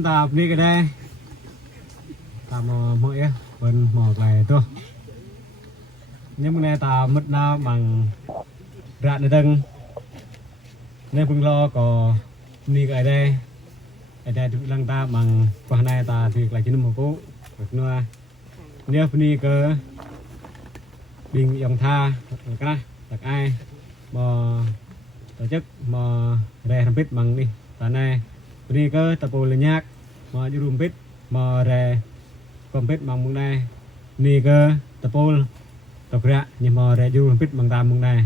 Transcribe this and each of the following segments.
nên ta đi cái đây ta mò á bên mò này tôi nhưng mà này ta mất na bằng rạn này từng nên phương lo có đi cái đây được lăng ta bằng qua này ta thì lại chỉ một cú được nữa nếu đi cơ bình dòng tha cái này là ai mò tổ chức mò rè làm pít bằng đi ta này đi cơ tập bồ lên nhạc mò du đùm pít mò rè còn pít bằng mông này đi cơ tập bồ tập ra nhưng mò rè du đùm pít bằng ta mông này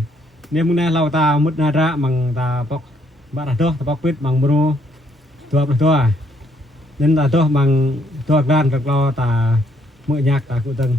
nếu mông này lâu ta mất na ra bằng ta bóc bạn là tôi bóc pít bằng bro tôi được tôi nên là tôi bằng tôi gan việc lo ta mượn nhạc ta cũng từng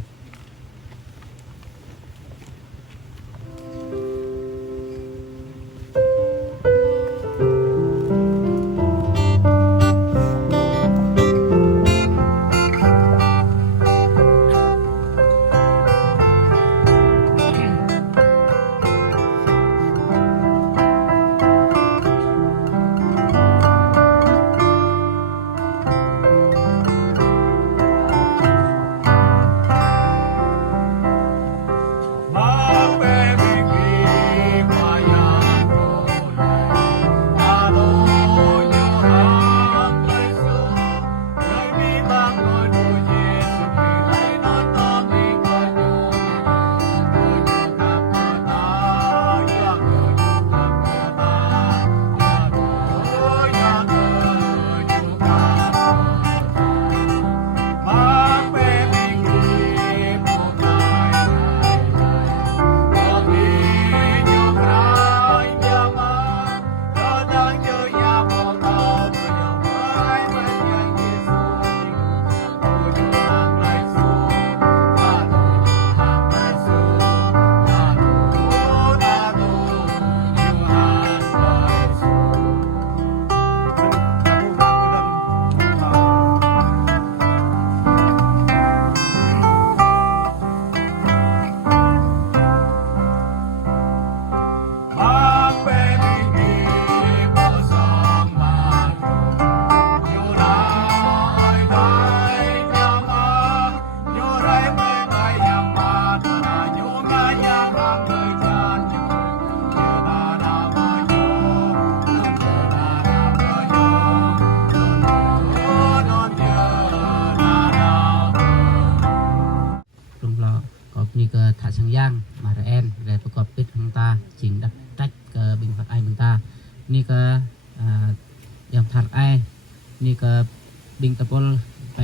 thả sang giang mà ra em đểประกอบปิดของตาจิงดักtrách bình phạt aiของตานี่ก็อย่างถัดไอนี่ก็bình tập bolไป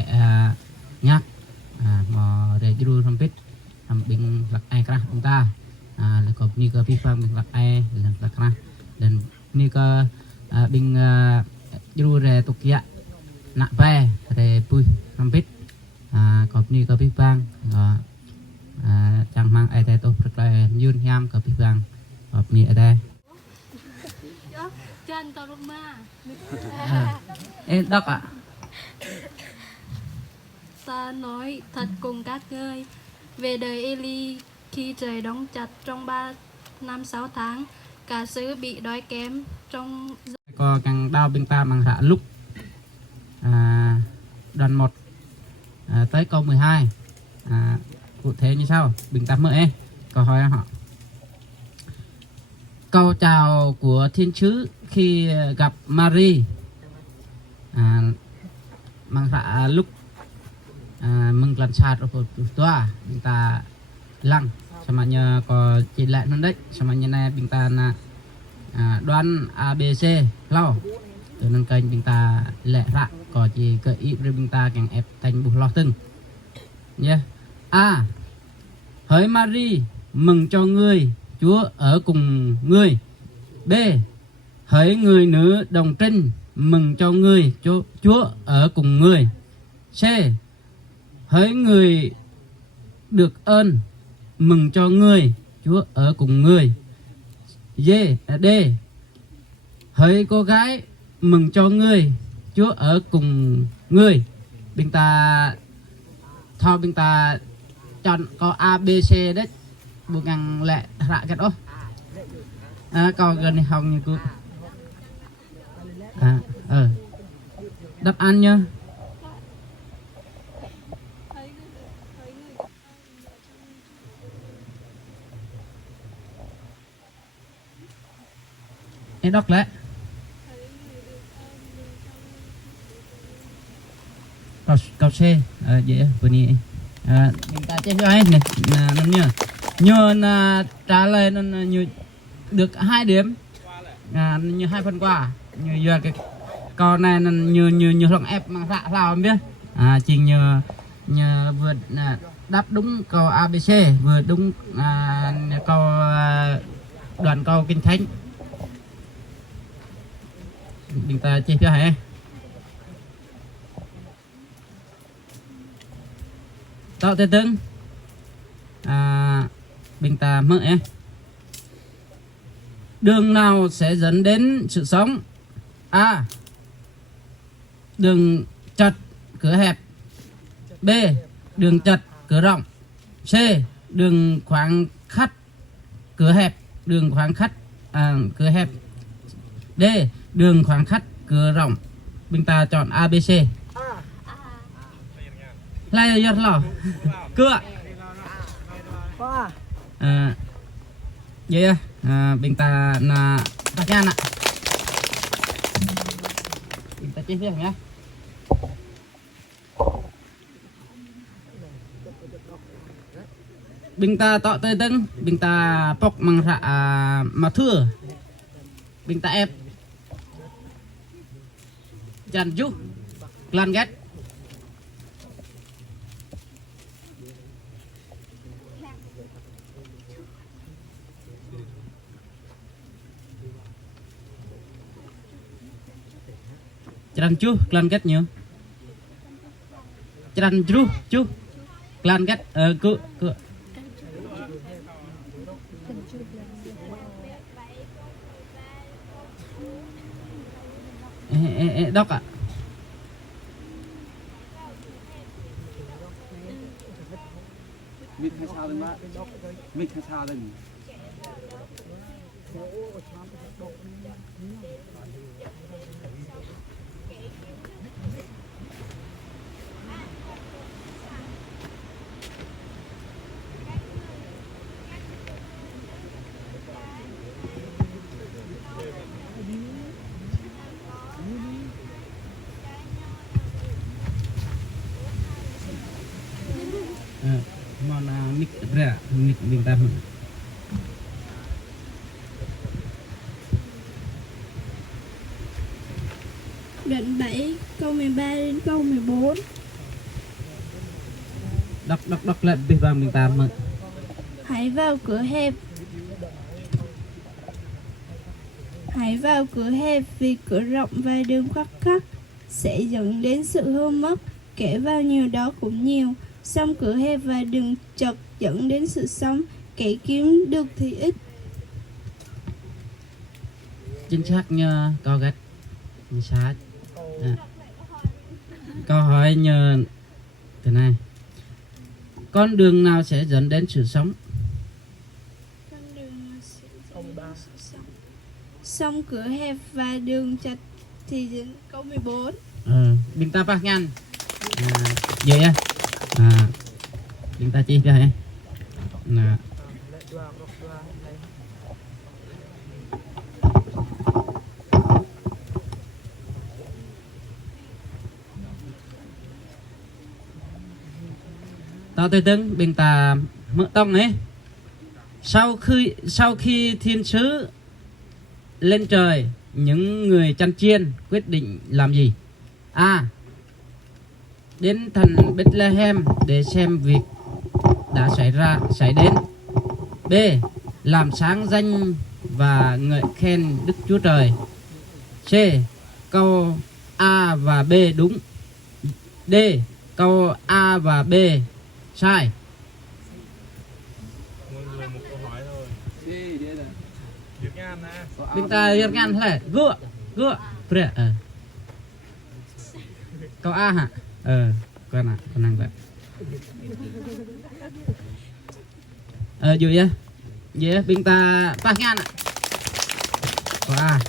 nhạc mà để dulu sampai bình lạc ai kerahของตาแล้วก็นี่ก็พี่ฟังbình lạc ai dan lạc kerah danนี่ก็bình dulu để tục ya nak pe để pui sampaiก็นี่ก็พี่ฟังchẳng mang ai đây tôi rất là nhún nham cảพี่ฟังแบบนี้อะไรจันตอรุมาđọc ạ ta nói thật cùng các ngươi về đời Eli khi trời đóng chặt trong 3 năm 6 tháng cả xứ bị đói kém trong có càng đau bên ta bằng hạ lúc đoạn 1 tới câu 12 cụ thể như sau bình tâm mới câu hỏi họ câu chào của thiên sứ khi gặp Mary mang hạ lúc mừng lần sạt ở toa bình ta lăng sama nhờ có chỉ lại nó đấy sama như này bình ta là đoán ABC lâu từ nâng kênh bình ta lệ rạ có chỉ gợi ý bình ta càng ép thành bù lo từng nhé hỡi Mary mừng cho ngươi Chúa ở cùng ngươi. B hỡi người nữ đồng trinh mừng cho ngươi Chúa ở cùng ngươi. C hỡi người được ơn mừng cho ngươi Chúa ở cùng ngươi. D hỡi cô gái mừng cho ngươi Chúa ở cùng ngươi. Bình ta thọ bình ta chọn có ABC đấy buộc ngăn lệ rạ cái đó còn gần này hồng như cô đáp án nhá. Em đọc lại. Câu C dễ vừa nãy mình ta chơi hay này nó nhớ là trả lời nó như được 2 điểm như 2 phần quà như giờ cái câu này nó như thằng ép mang dạ sao không biết chỉ nhờ vừa đáp đúng câu ABC vừa đúng câu đoạn câu kinh thánh mình ta chơi phía hay tạo tên tương bình ta mở em đường nào sẽ dẫn đến sự sống? A. Đường chật cửa hẹp. B. Đường chật cửa rộng. C. Đường khoảng khách cửa hẹp. Đường khoảng khách cửa hẹp. D. Đường khoảng khách cửa rộng. Bình ta chọn ABC. Lại giật lò cửa vậy bình ta là bác nhan ạ. Bình ta chia sẻ nhé. Bình ta tọ tơi tưng bình ta bọc mang rạ mà thưa bình ta ép chăn chú lan ghét Chran chú klan kết nhiều Chran chú klan kết cứ đọc ạ. Mít hay sao đây má? Mít hay sao đây? Mana mic ra mic bintang Đoạn 7 câu 13 đến câu 14. Đọc lại bên bang bintang. Hãy vào cửa hẹp. Hãy vào cửa hẹp vì cửa rộng và đường khoắt khắc sẽ dẫn đến sự hư mất. Kẻ vào nhiều đó cũng nhiều. Xong cửa hẹp và đường chật dẫn đến sự sống. Kẻ kiếm được thì ít. Chính xác như câu gạch chính xác. Câu hỏi như thế này: con đường nào sẽ dẫn đến sự sống? Xong cửa hẹp và đường chật thì đến câu 14. Bình ta bác nhanh vậy á. Bình ta chi cho hay là tao tới tướng bình ta mở tông ấy. Sau khi thiên sứ lên trời, những người chăn chiên quyết định làm gì? A. Đến thành Bethlehem để xem việc đã xảy đến. B. Làm sáng danh và ngợi khen Đức Chúa Trời. C. Câu A và B đúng. D. Câu A và B sai. Mọi người một câu hỏi thôi. Việt Nam nè. Chúng ta Việt Nam là gua câu A hả? Con năng vậy. Dù vậy vậy chúng ta phát ngàn ạ. Câu A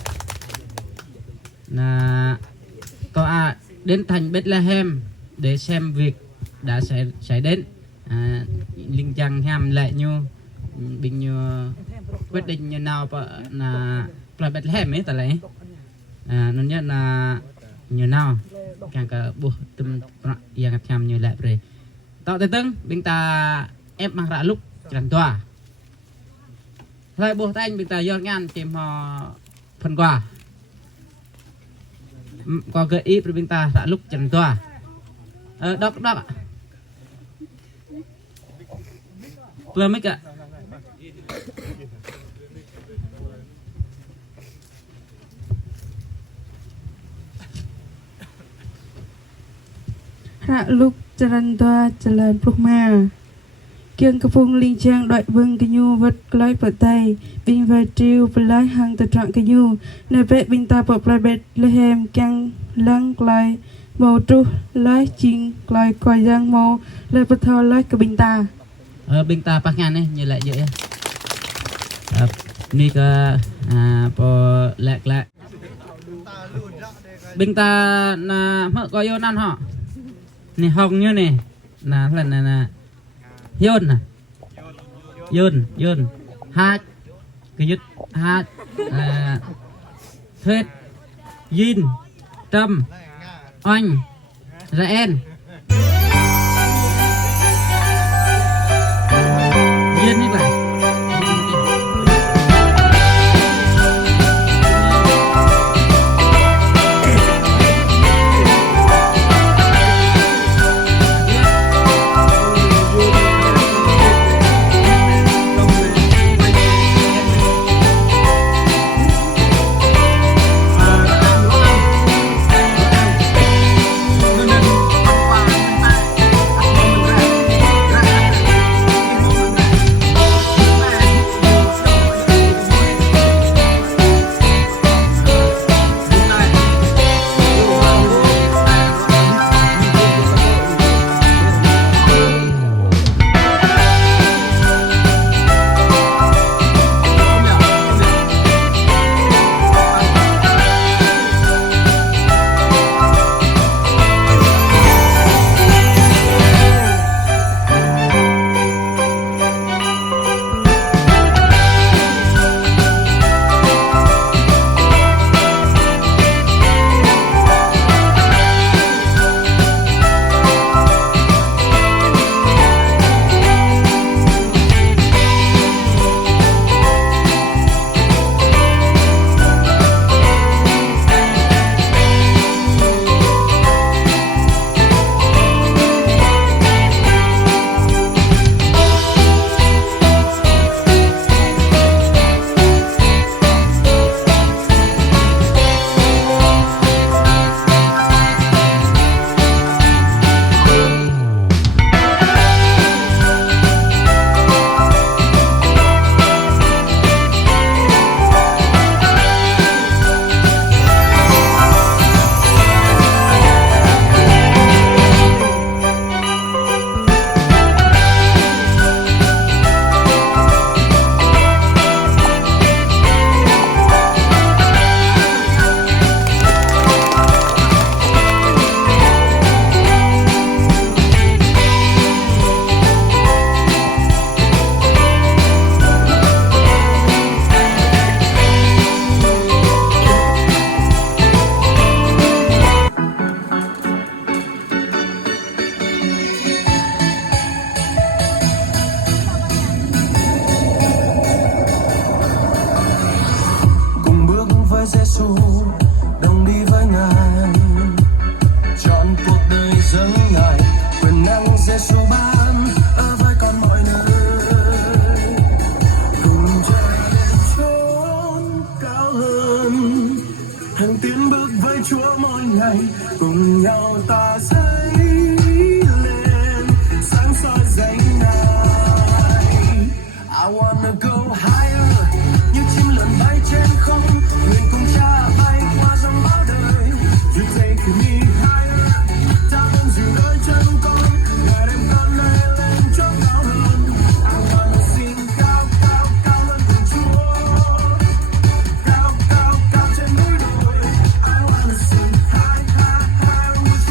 là câu A đến thành Bethlehem để xem việc đã xảy đến. Linh chàng ham lệ như bình như quyết định như nào là Bethlehem ấy ta lấy nó nhất là như nào càng cả buộc tâm yang tham như lệ rồi tạo tới tưng bình ta em mang ra lúc chẳng tòa lại buộc anh bình ta do ngàn tìm họ phần quà có gợi ý rồi bình ta đã lúc chẳng tòa đọc ạ vừa mấy cả hạ lúc jalan toa jalan Brahma kiêng cà phung linh trang đội vương cái nhu vật lái bờ tay bình và triều và lái hàng tự trọng cái nhu nơi vệ bình ta bọc lại bệt lehem căng lăng lại màu tru lái chiên lại coi giang màu lại bật thò lái cái bình ta bình ta pak ngàn này như lại vậy ni ke po lek lek bình ta là mợ coi yon ăn họ nè hồng như này là lần này là yon nè yon hát cái dứt hát thuyết yin tâm oanh raen yin như vậy Giêsu đồng đi với Ngài, chọn cuộc đời dâng Ngài, quyền năng Giêsu ban ở với con mọi nơi, cùng chạy đến chốn cao hơn, hằng tiến bước với Chúa mỗi ngày, cùng nhau ta dấy lên sáng soi danh Ngài. I wanna go higher, như chim lượn bay trên không, nguyện cùng Cha bay qua dòng bão đời. You take me higher, ta muốn dìu đôi chân con, Ngài đem con này lên chỗ cao hơn. I wanna sing cao cao cao hơn cùng Chúa, cao cao cao trên núi đồi. I wanna sing high high high with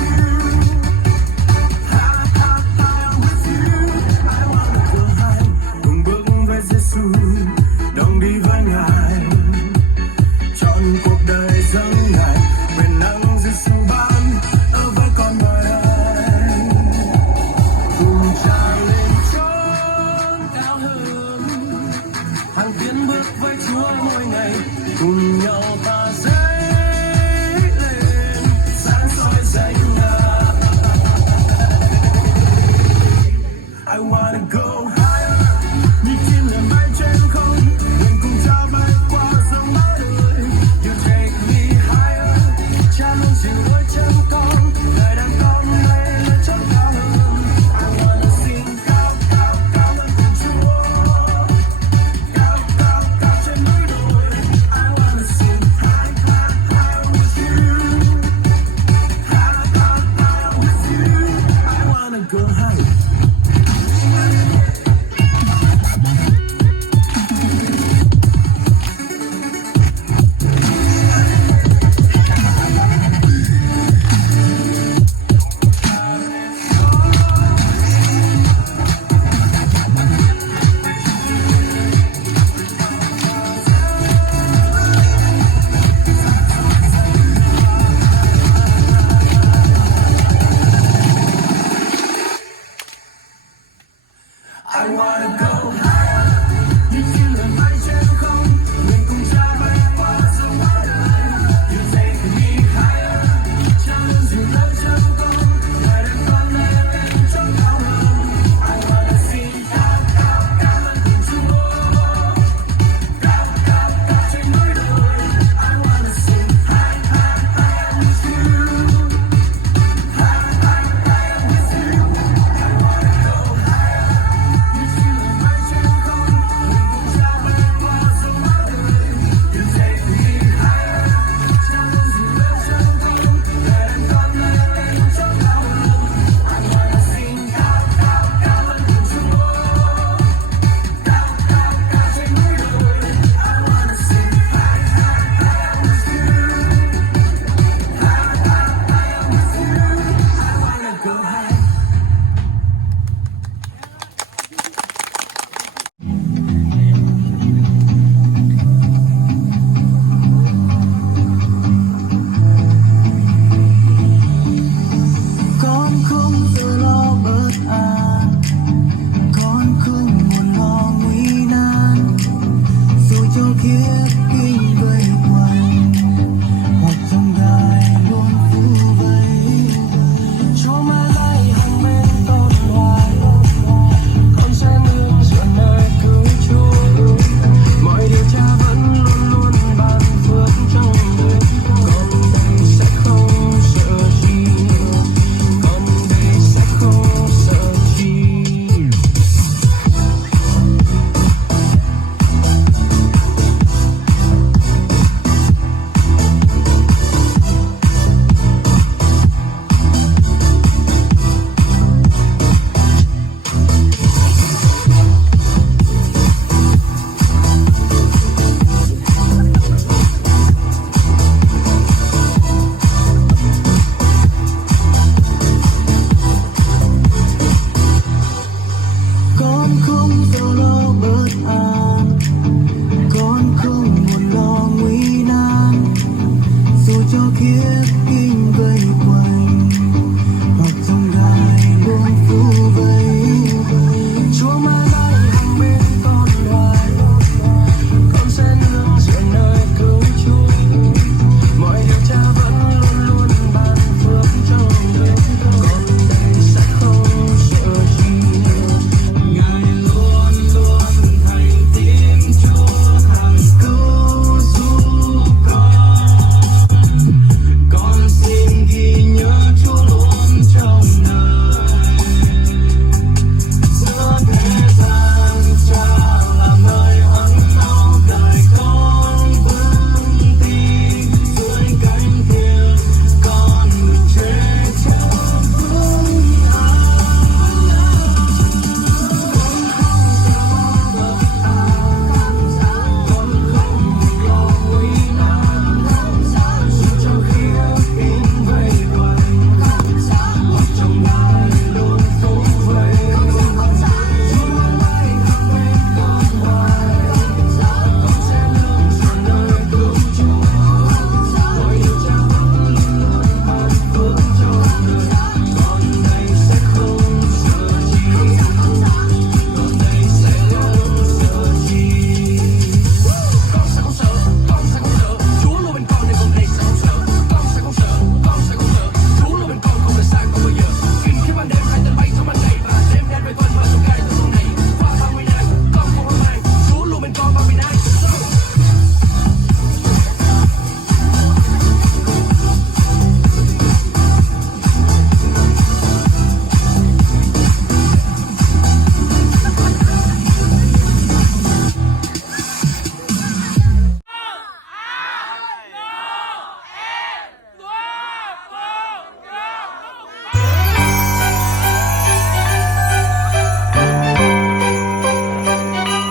I wanna go high.